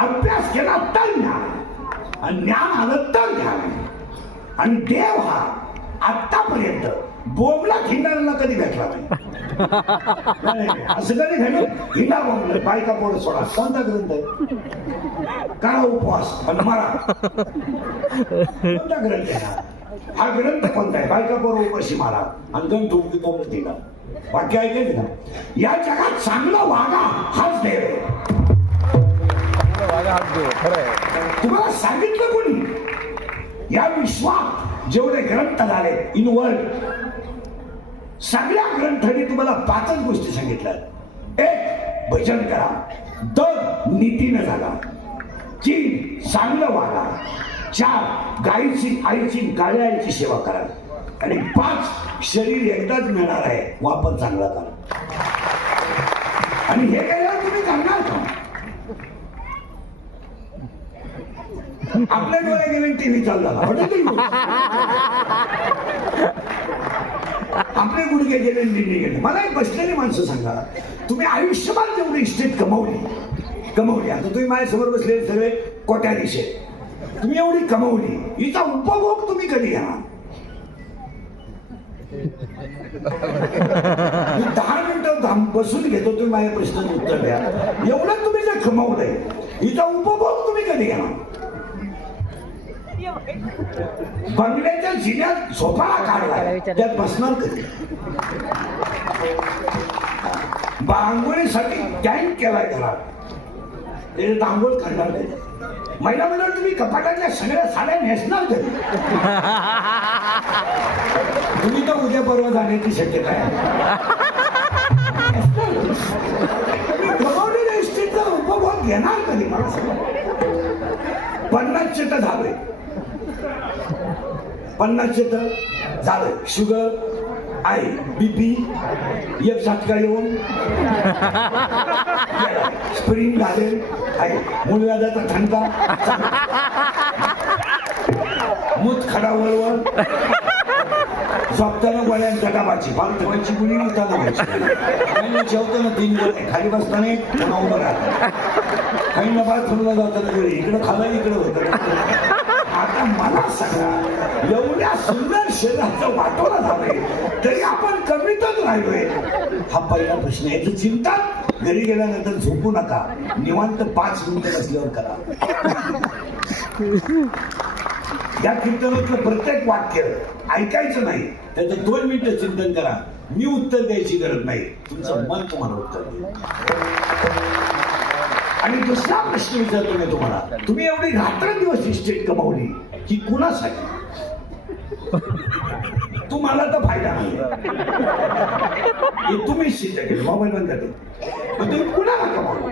अभ्यास केला तर ज्ञान आणि ज्ञान आलं तर ध्यान. आणि देव हा आतापर्यंत बोबला खिंडाला कधी भेटला नाही. असं कधी भेटलं हिंडा बोंबल बायका पोर सोडा कोणता ग्रंथ आहे? काळा उपवास आणि मला कोणता ग्रंथ आहे? हा ग्रंथ कोणता आहे? बायका पोर उपाशी मारा आणि गण ठोकली बोंबल तिला वाक्य ऐकायचे ना. या जगात चांगलं वागा हाच देव आहे. तुम्हाला सांगितलं कोणी? या विश्वात जेवढे ग्रंथ झाले इन वर्ल्ड सगळ्या ग्रंथांनी तुम्हाला 5च गोष्टी सांगितल्या. 1 भजन करा, 2 नीतीनं झाला, 3 चांगलं वागा, 4 गायीची आईची काळ्या आईची सेवा करा आणि 5 शरीर एकदाच मिळणार आहे वापर चांगला करा. आणि हे केल्यावर तुम्ही करणार का? आपल्या डोळे गेले टीव्ही चालला आपले गुडघे गेले निर्णय गेले. मला एक बसलेली माणसं सांगा, तुम्ही आयुष्यभर जेवढी इस्टेट कमवली आता तुम्ही माझ्यासमोर बसलेले सगळे कोट्याधीश आहेत, तुम्ही एवढी कमवली, हिचा उपभोग तुम्ही कधी घ्या? 10 मिनिटं बसून घेतो, तुम्ही माझ्या प्रश्नाचं उत्तर द्या. एवढं तुम्ही जर कमवलंय, हिचा उपभोग तुम्ही कधी घ्या? बंगल्याच्या जिन्यात झोपाळा काढला त्यात बसणार कधी? आंघोळीसाठी टँक केलाय घरात, त्याच्यात आंघोळ करणार कधी? महिला मंडळ तुम्ही कपाटातल्या सगळ्या साड्या नेसणार कधी? तुम्ही तर उद्या परवा जाण्याची शक्यता आहे. गमावलेल्या इस्टेटचा उपभोग घेणार कधी? मला सांगा. 50 तर झाले, 50 तर झालं. शुगर आहे, बीपी एक झटका येऊन स्प्रिंग झाले आहे, मूळव्याधाचा ठणका, मूत खडा वळवळ, झोपताना गोळ्यांच्या डबाची फार ठेवायची गुणी उताना घ्यायची, जेवताना 3 गोळे, खाली बसताना पुन्हा उभं राहतात, काही ना बाथरूमला जाताना घरी इकडं खाला इकडं होतं. आता मला सांगा, एवढ्या सुंदर शरीराचं वाटोळा झालंय तरी आपण कमीतच राहिलोय. हा पहिला प्रश्न आहे. याचं चिंता घरी गेल्यानंतर झोपू नका, निवांत 5 मिनिटं बसल्यावर करा. या कीर्तनातलं प्रत्येक वाक्य ऐकायचं नाही, त्याचं 2 मिनिटं चिंतन करा. मी उत्तर द्यायची गरज नाही, तुमचं मन तुम्हाला उत्तर देईल. आणि दुसरा प्रश्न विचारतो मी तुम्हाला, तुम्ही एवढी रात्रंदिवस इस्टेट कमावली ही कुणासाठी? तुम्हाला तर फायदा नाही, हे तुम्हीच सिद्ध केलं. मोबाईल बंद करते, पण तुम्ही कुणाला कमावलं?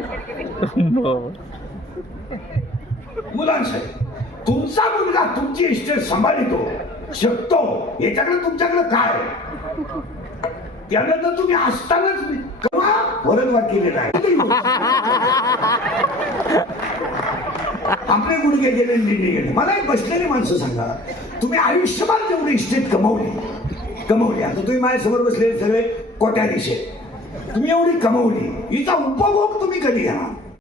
मुलांसाठी. तुमचा मुलगा तुमची इस्टेट सांभाळतो शकतो याच्याकडे तुमच्याकडे काय? त्यानंतर तुम्ही असतानाच कमा वरण वाक्य केलेलं आहे. आपले गुडघे गेले निर्णय गेले. मला एक बसलेली माणसं सांगा, तुम्ही आयुष्यभर जेवढी इस्टेट कमवली आता तुम्ही माझ्यासमोर बसलेले सगळे कोट्याधीश आहेत, तुम्ही एवढी कमवली, हिचा उपभोग तुम्ही कधी घ्या?